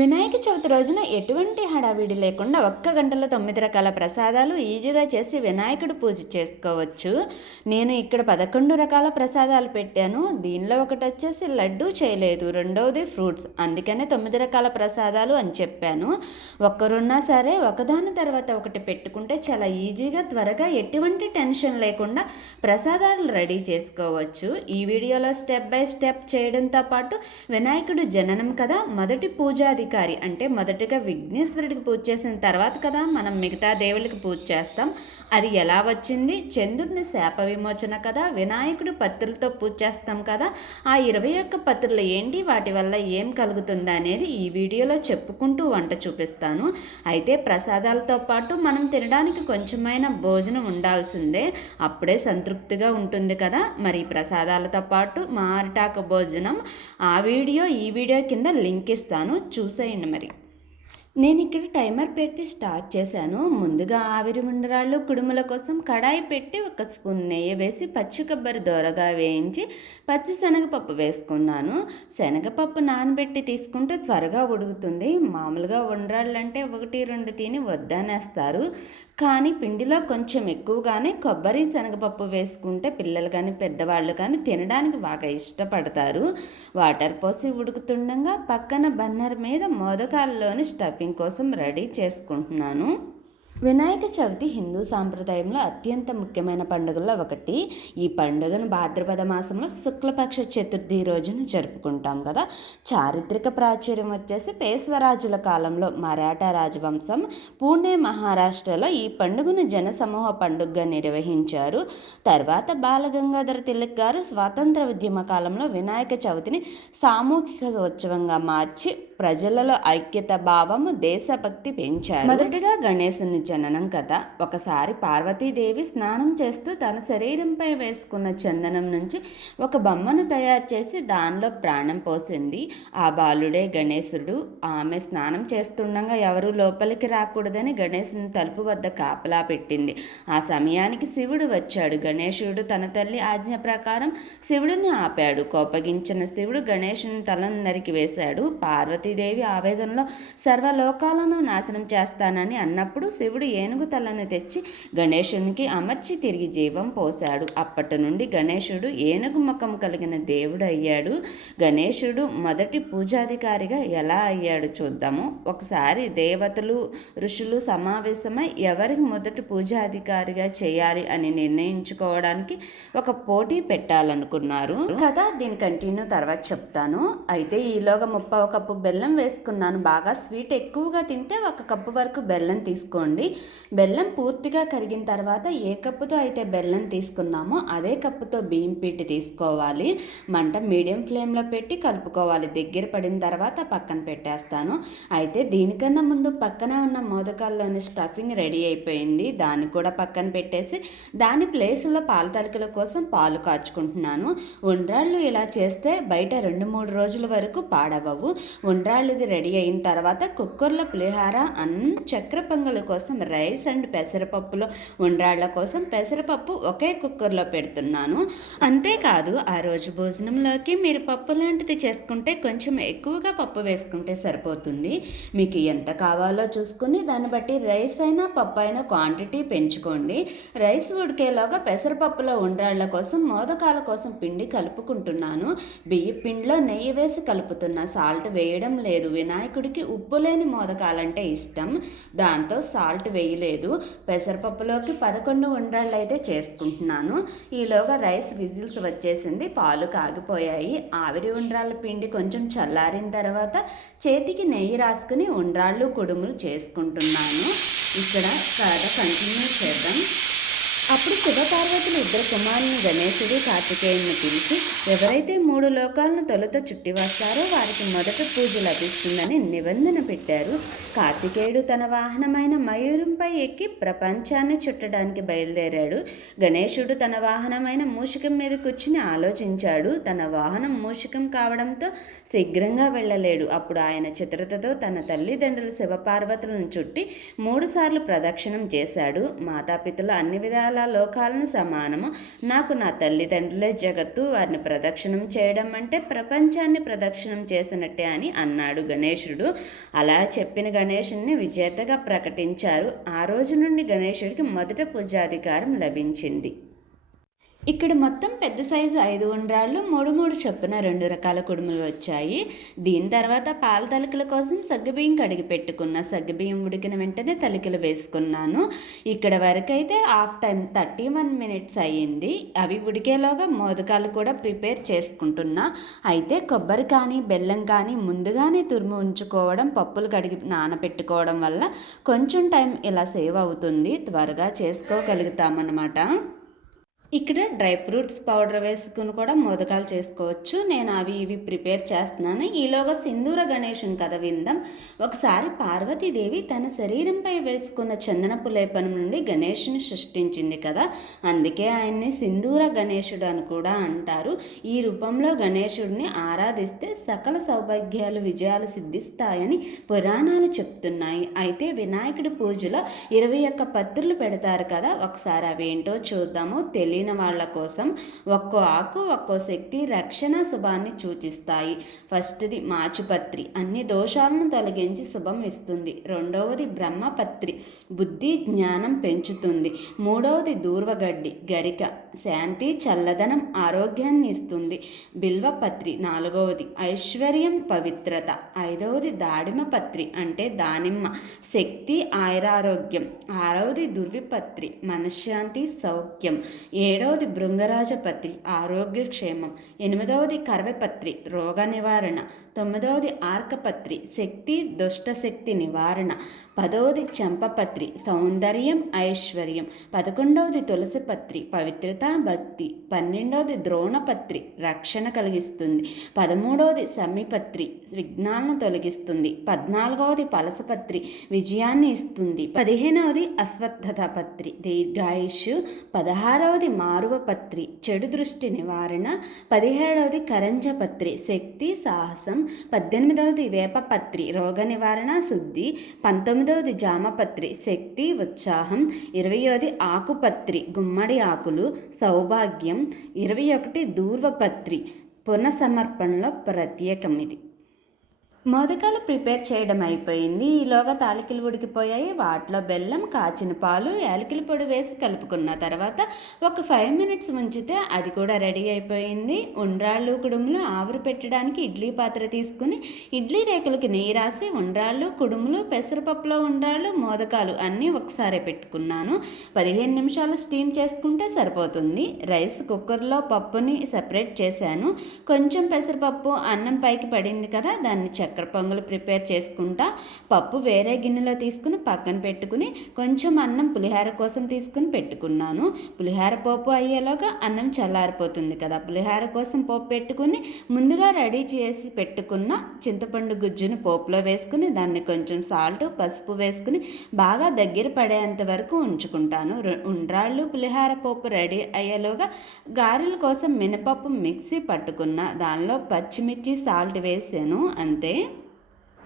వినాయక చవితి రోజున ఎటువంటి హడావిడి లేకుండా ఒక్క గంటలో 9 రకాల ప్రసాదాలు ఈజీగా చేసి వినాయకుడు పూజ చేసుకోవచ్చు. నేను ఇక్కడ 11 రకాల ప్రసాదాలు పెట్టాను. దీనిలో ఒకటి వచ్చేసి లడ్డు చేయలేదు, రెండవది ఫ్రూట్స్, అందుకనే 9 రకాల ప్రసాదాలు అని చెప్పాను. ఒక్కరున్నా సరే ఒకదాని తర్వాత ఒకటి పెట్టుకుంటే చాలా ఈజీగా త్వరగా ఎటువంటి టెన్షన్ లేకుండా ప్రసాదాలు రెడీ చేసుకోవచ్చు. ఈ వీడియోలో స్టెప్ బై స్టెప్ చేయడంతో పాటు వినాయకుడు జననం కదా, మొదటి పూజాది అంటే మొదటిగా విఘ్నేశ్వరుడికి పూజ చేసిన తర్వాత కదా మనం మిగతా దేవుళ్ళకి పూజ చేస్తాం. అది ఎలా వచ్చింది? చంద్రుడిని శాప విమోచన కదా, వినాయకుడు పత్రులతో పూజ చేస్తాం కదా, ఆ 21 పత్రులు ఏంటి, వాటి వల్ల ఏం కలుగుతుందా అనేది ఈ వీడియోలో చెప్పుకుంటూ వంట చూపిస్తాను. అయితే ప్రసాదాలతో పాటు మనం తినడానికి కొంచెమైనా భోజనం ఉండాల్సిందే, అప్పుడే సంతృప్తిగా ఉంటుంది కదా. మరి ప్రసాదాలతో పాటు మారిటాకు భోజనం ఆ వీడియో ఈ వీడియో కింద లింక్ ఇస్తాను, చూసేయండి. మరి నేను ఇక్కడ టైమర్ పెట్టి స్టార్ట్ చేశాను. ముందుగా ఆవిరి ఉండ్రాళ్ళు కుడుముల కోసం కడాయి పెట్టి 1 స్పూన్ నెయ్యి వేసి పచ్చి కొబ్బరి దోరగా వేయించి పచ్చి శనగపప్పు వేసుకున్నాను. శనగపప్పు నానబెట్టి తీసుకుంటే త్వరగా ఉడుకుతుంది. మామూలుగా ఉండ్రాళ్ళు అంటే 1-2 తిని వద్దనేస్తారు, కానీ పిండిలో కొంచెం ఎక్కువగానే కొబ్బరి శనగపప్పు వేసుకుంటే పిల్లలు కానీ పెద్దవాళ్ళు కానీ తినడానికి బాగా ఇష్టపడతారు. వాటర్ పోసి ఉడుకుతుండగా పక్కన బన్నర్ మీద మోదకాల్లోని స్టఫింగ్ కోసం రెడీ చేసుకుంటున్నాను. వినాయక చవితి హిందూ సాంప్రదాయంలో అత్యంత ముఖ్యమైన పండుగల్లో ఒకటి. ఈ పండుగను భాద్రపద మాసంలో శుక్లపక్ష చతుర్థి రోజున జరుపుకుంటాం కదా. చారిత్రక ప్రాచుర్యం వచ్చేసి పేష్వరాజుల కాలంలో మరాఠా రాజవంశం పూణే మహారాష్ట్రలో ఈ పండుగను జనసమూహ పండుగగా నిర్వహించారు. తర్వాత బాలగంగాధర తిలక్ గారు స్వాతంత్ర ఉద్యమ కాలంలో వినాయక చవితిని సామూహిక ఉత్సవంగా మార్చి ప్రజలలో ఐక్యత భావము దేశభక్తి పెంచారు. మొదటిగా గణేశుని జననం కథ. ఒకసారి పార్వతీదేవి స్నానం చేస్తూ తన శరీరంపై వేసుకున్న చందనం నుంచి ఒక బొమ్మను తయారు చేసి దానిలో ప్రాణం పోసింది. ఆ బాలుడే గణేశుడు. ఆమె స్నానం చేస్తుండగా ఎవరూ లోపలికి రాకూడదని గణేశుని తలుపు వద్ద కాపలా పెట్టింది. ఆ సమయానికి శివుడు వచ్చాడు. గణేశుడు తన తల్లి ఆజ్ఞ ప్రకారం శివుడిని ఆపాడు. కోపగించిన శివుడు గణేశుని తలను నరికి వేశాడు. పార్వతీదేవి ఆవేదనలో సర్వలోకాలను నాశనం చేస్తానని అన్నప్పుడు శివుడు ఏనుగు తలను తెచ్చి గణేశునికి అమర్చి తిరిగి జీవం పోశాడు. అప్పటి నుండి గణేశుడు ఏనుగు ముఖం కలిగిన దేవుడు అయ్యాడు. గణేశుడు మొదటి పూజాధికారిగా ఎలా అయ్యాడు చూద్దాము. ఒకసారి దేవతలు ఋషులు సమావేశమై ఎవరికి మొదటి పూజాధికారిగా చేయాలి అని నిర్ణయించుకోవడానికి ఒక పోటీ పెట్టాలనుకున్నారు కదా. దీని కంటిన్యూ తర్వాత చెప్తాను. అయితే ఈలోగా 1 కప్పు బెల్లం వేసుకున్నాను. బాగా స్వీట్ ఎక్కువగా తింటే 1 కప్పు వరకు బెల్లం తీసుకోండి. బెల్లం పూర్తిగా కరిగిన తర్వాత ఏ కప్పుతో అయితే బెల్లం తీసుకున్నామో అదే కప్పుతో బియ్యం పిండి తీసుకోవాలి. మంట మీడియం ఫ్లేమ్లో పెట్టి కలుపుకోవాలి. దగ్గర పడిన తర్వాత పక్కన పెట్టేస్తాను. అయితే దీనికన్నా ముందు పక్కన ఉన్న మోదకాల్లోని స్టఫింగ్ రెడీ అయిపోయింది. దాన్ని కూడా పక్కన పెట్టేసి దాని ప్లేస్లో పాల తలికల కోసం పాలు కాచుకుంటున్నాను. ఉండ్రాళ్ళు ఇలా చేస్తే బయట 2-3 రోజుల వరకు పాడవవు. ఉండ్రాళ్ళది రెడీ అయిన తర్వాత కుక్కర్లో పులిహార, అన్నం, చక్కెర పొంగల్ కోసం రైస్ అండ్ పెసరపప్పులో ఉండ్రాళ్ళ కోసం పెసరపప్పు ఒకే కుక్కర్లో పెడుతున్నాను. అంతేకాదు ఆ రోజు భోజనంలోకి మీరు పప్పు లాంటిది చేసుకుంటే కొంచెం ఎక్కువగా పప్పు వేసుకుంటే సరిపోతుంది. మీకు ఎంత కావాలో చూసుకుని దాన్ని బట్టి రైస్ అయినా పప్పు అయినా క్వాంటిటీ పెంచుకోండి. రైస్ ఉడికేలోగా పెసరపప్పులో ఉండ్రాళ్ళ కోసం మోదకాల కోసం పిండి కలుపుకుంటున్నాను. బియ్య పిండిలో నెయ్యి వేసి కలుపుతున్నా, సాల్ట్ వేయడం లేదు. వినాయకుడికి ఉప్పు లేని మోదకాలంటే ఇష్టం, దాంతో సాల్ట్ వేయలేదు. పెసరపప్పులోకి 11 ఉండ్రాళ్ళు అయితే చేసుకుంటున్నాను. ఈలోగా రైస్ విజిల్స్ వచ్చేసింది, పాలు కాగిపోయాయి. ఆవిరి ఉండ్రాళ్ళ పిండి కొంచెం చల్లారిన తర్వాత చేతికి నెయ్యి రాసుకుని ఉండ్రాళ్ళు కుడుములు చేసుకుంటున్నాను. ఇక్కడ కథ కంటిన్యూ చేద్దాం. అప్పుడు శివపార్వతులు 2 కుమారులను గణేశుడు కార్తికేయుని పిలిచి ఎవరైతే 3 లోకాలను తొలుత చుట్టి వస్తారో వారికి మొదట పూజ లభిస్తుందని నిబంధన పెట్టారు. కార్తికేయుడు తన వాహనమైన మయూరంపై ఎక్కి ప్రపంచాన్ని చుట్టడానికి బయలుదేరాడు. గణేశుడు తన వాహనమైన మూషికం మీద కూర్చుని ఆలోచించాడు. తన వాహనం మూషికం కావడంతో శీఘ్రంగా వెళ్ళలేడు. అప్పుడు ఆయన చిత్రతతో తన తల్లిదండ్రులు శివపార్వతులను చుట్టి 3 సార్లు ప్రదక్షిణం చేశాడు. మాతాపితలు అన్ని విధాల లోకాలను సమానము. నాకు నా తల్లిదండ్రులే జగత్తు, వారిని ప్రదక్షిణం చేయడం అంటే ప్రపంచాన్ని ప్రదక్షిణం చేసినట్టే అని అన్నాడు గణేశుడు. అలా చెప్పిన గణేశుడిని విజేతగా ప్రకటించారు. ఆ రోజు నుండి గణేశుడికి మొదట పూజాధికారం లభించింది. ఇక్కడ మొత్తం పెద్ద సైజు 5 ఉండ్రాళ్ళు 3 చొప్పున 2 రకాల కుడుములు వచ్చాయి. దీని తర్వాత పాల తలికల కోసం సగ్గుబియ్యం కడిగి పెట్టుకున్న సగ్గుబియ్యం ఉడికిన వెంటనే తలికలు వేసుకున్నాను. ఇక్కడ వరకైతే హాఫ్ టైం 31 మినిట్స్ అయ్యింది. అవి ఉడికేలోగా మోదకాలు కూడా ప్రిపేర్ చేసుకుంటున్నా. అయితే కొబ్బరి కానీ బెల్లం కానీ ముందుగానే తురుము ఉంచుకోవడం, పప్పులు కడిగి నానబెట్టుకోవడం వల్ల కొంచెం టైం ఇలా సేవ్ అవుతుంది, త్వరగా చేసుకోగలుగుతామన్నమాట. ఇక్కడ డ్రై ఫ్రూట్స్ పౌడర్ వేసుకుని కూడా మోదకాలు చేసుకోవచ్చు. నేను అవి ఇవి ప్రిపేర్ చేస్తున్నాను. ఈలోగా సింధూర గణేశుని కథ విందాం. ఒకసారి పార్వతీదేవి తన శరీరంపై వేసుకున్న చందనపు లేపనం నుండి గణేశుని సృష్టించింది కదా, అందుకే ఆయన్ని సింధూర గణేశుడు అని కూడా అంటారు. ఈ రూపంలో గణేశుడిని ఆరాధిస్తే సకల సౌభాగ్యాలు విజయాలు సిద్ధిస్తాయని పురాణాలు చెప్తున్నాయి. అయితే వినాయకుడి పూజలో 21 పత్రులు పెడతారు కదా, ఒకసారి అవేంటో చూద్దాము. తెలియని వాళ్ళ కోసం ఒక్కో ఆకు ఒక్కో శక్తి రక్షణ శుభాన్ని సూచిస్తాయి. ఫస్ట్ది మాచుపత్రి, అన్ని దోషాలను తొలగించి శుభం ఇస్తుంది. రెండవది బ్రహ్మపత్రి, బుద్ధి జ్ఞానం పెంచుతుంది. మూడవది దూర్వగడ్డి, గరిక, శాంతి చల్లదనం ఆరోగ్యాన్ని ఇస్తుంది. బిల్వపత్రి నాలుగవది ఐశ్వర్యం పవిత్రత. ఐదవది దాడిమపత్రి అంటే దానిమ్మ, శక్తి ఆయురారోగ్యం. ఆరవది దుర్విపత్రి, మనశ్శాంతి సౌఖ్యం. ఏడవది భృంగరాజపత్రి, ఆరోగ్యక్షేమం. ఎనిమిదవది కర్వపత్రి, రోగ నివారణ. తొమ్మిదవది ఆర్కపత్రి, శక్తి దుష్టశక్తి నివారణ. 10వది చంపపత్రి, సౌందర్యం ఐశ్వర్యం. 11వది తులసిపత్రి, పవిత్రత భక్తి. 12వది ద్రోణపత్రి, రక్షణ కలిగిస్తుంది. 13వది సమ్మిపత్రి, విఘ్నాలను తొలగిస్తుంది. 14వది పలసపత్రి, విజయాన్ని ఇస్తుంది. 15వది అశ్వత్థత పత్రి, దీర్ఘాయుష్యు. 16వది మారువపత్రి, చెడు దృష్టి నివారణ. 17వది కరంజపత్రి, శక్తి సాహసం. 18వది వేపపత్రి, రోగ నివారణ శుద్ధి. 19వది జామపత్రి, శక్తి ఉత్సాహం. 20వది ఆకుపత్రి, గుమ్మడి ఆకులు, సౌభాగ్యం. 21 దూర్వపత్రి, పునఃసమర్పణలో ప్రత్యేకం. ఇది మోదకాలు ప్రిపేర్ చేయడం అయిపోయింది. ఈలోగా తాలికలు ఉడికిపోయాయి. వాటిలో బెల్లం, కాచిన పాలు, యాలకుల పొడి వేసి కలుపుకున్న తర్వాత ఒక 5 మినిట్స్ ఉంచితే అది కూడా రెడీ అయిపోయింది. ఉండ్రాళ్ళు కుడుములు ఆవిరి పెట్టడానికి ఇడ్లీ పాత్ర తీసుకుని ఇడ్లీ రేకులకి నెయ్యి రాసి ఉండ్రాళ్ళు కుడుములు పెసరపప్పులో ఉండ్రాళ్ళు మోదకాలు అన్నీ ఒకసారి పెట్టుకున్నాను. 15 నిమిషాలు స్టీమ్ చేసుకుంటే సరిపోతుంది. రైస్ కుక్కర్లో పప్పుని సెపరేట్ చేశాను. కొంచెం పెసరపప్పు అన్నం పైకి పడింది కదా, దాన్ని చక్కెర పొంగలు ప్రిపేర్ చేసుకుంటా. పప్పు వేరే గిన్నెలో తీసుకుని పక్కన పెట్టుకుని కొంచెం అన్నం పులిహార కోసం తీసుకుని పెట్టుకున్నాను. పులిహార పోపు అయ్యేలోగా అన్నం చల్లారిపోతుంది కదా, పులిహార కోసం పోపు పెట్టుకుని ముందుగా రెడీ చేసి పెట్టుకున్న చింతపండు గుజ్జుని పోపులో వేసుకుని దాన్ని కొంచెం సాల్ట్ పసుపు వేసుకుని బాగా దగ్గర పడేంత వరకు ఉంచుకుంటాను. ఉండ్రాళ్ళు పులిహార పోపు రెడీ అయ్యేలోగా గారెల కోసం మినపప్పు మిక్సీ పట్టుకున్న దానిలో పచ్చిమిర్చి సాల్ట్ వేసాను, అంతే.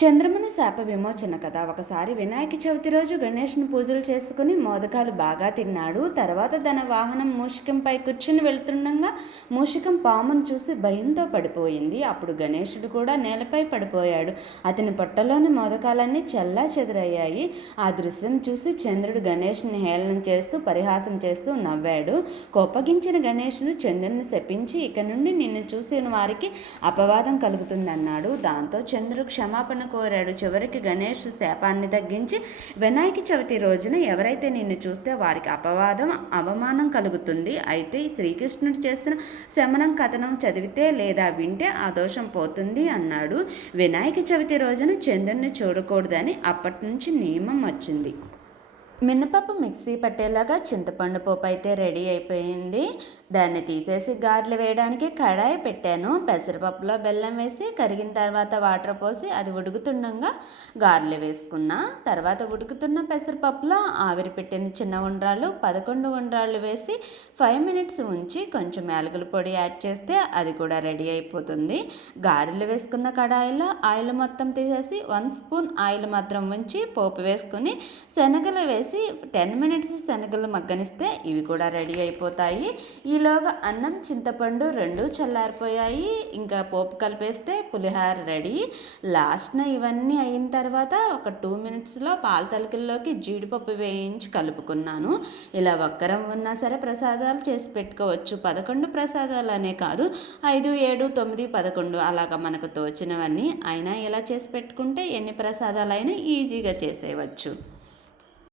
చంద్రమున శాప విమోచన కథ. ఒకసారి వినాయక చవితి రోజు గణేష్ని పూజలు చేసుకుని మోదకాలు బాగా తిన్నాడు. తర్వాత తన వాహనం మూషికంపై కూర్చుని వెళ్తుండగా మూషికం పామును చూసి భయంతో పడిపోయింది. అప్పుడు గణేశుడు కూడా నేలపై పడిపోయాడు. అతని పొట్టలోని మోదకాలన్నీ చెల్లా చెదురయ్యాయి. ఆ దృశ్యం చూసి చంద్రుడు గణేష్ని హేళన చేస్తూ పరిహాసం చేస్తూ నవ్వాడు. కోపగించిన గణేశుడు చంద్రుని శపించి ఇక నుండి నిన్ను చూసిన వారికి అపవాదం కలుగుతుందన్నాడు. దాంతో చంద్రుడు క్షమాపణ కోరాడు. చివరికి గణేష్ శాపాన్ని తగ్గించి వినాయక చవితి రోజున ఎవరైతే నిన్ను చూస్తే వారికి అపవాదం అవమానం కలుగుతుంది. అయితే శ్రీకృష్ణుడు చేసిన శమనం కథనం చదివితే లేదా వింటే ఆ దోషం పోతుంది అన్నాడు. వినాయక చవితి రోజున చంద్రుడిని చూడకూడదని అప్పటి నుంచి నియమం వచ్చింది. మినపప్పు మిక్సీ పట్టేలాగా చింతపండు పోపు అయితే రెడీ అయిపోయింది. దాన్ని తీసేసి గారెలు వేయడానికి కడాయి పెట్టాను. పెసరపప్పులో బెల్లం వేసి కరిగిన తర్వాత వాటర్ పోసి అది ఉడుకుతుండగా గారెలు వేసుకున్నా. తర్వాత ఉడుకుతున్న పెసరపప్పులో ఆవిరి పెట్టిన చిన్న ఉండ్రాళ్ళు 11 ఉండ్రాళ్ళు వేసి 5 మినిట్స్ ఉంచి కొంచెం యాలకుల పొడి యాడ్ చేస్తే అది కూడా రెడీ అయిపోతుంది. గారెలు వేసుకున్న కడాయిలో ఆయిల్ మొత్తం తీసేసి 1 స్పూన్ ఆయిల్ మాత్రం ఉంచి పోపు వేసుకుని శనగలు వేసి 10 మినిట్స్ శనగలు మగ్గనిస్తే ఇవి కూడా రెడీ అయిపోతాయి. ఈలోగా అన్నం చింతపండు రెండు చల్లారిపోయాయి. ఇంకా పోపు కలిపేస్తే పులిహార రెడీ. లాస్ట్న ఇవన్నీ అయిన తర్వాత ఒక 2 మినిట్స్లో పాల తలికల్లోకి జీడిపప్పు వేయించి కలుపుకున్నాను. ఇలా ఒక్కరం ఉన్నా సరే ప్రసాదాలు చేసి పెట్టుకోవచ్చు. 11 ప్రసాదాలు అనే కాదు, 5, 7, 9, 11 అలాగా మనకు తోచినవన్నీ. అయినా ఇలా చేసి పెట్టుకుంటే ఎన్ని ప్రసాదాలైనా ఈజీగా చేసేయవచ్చు.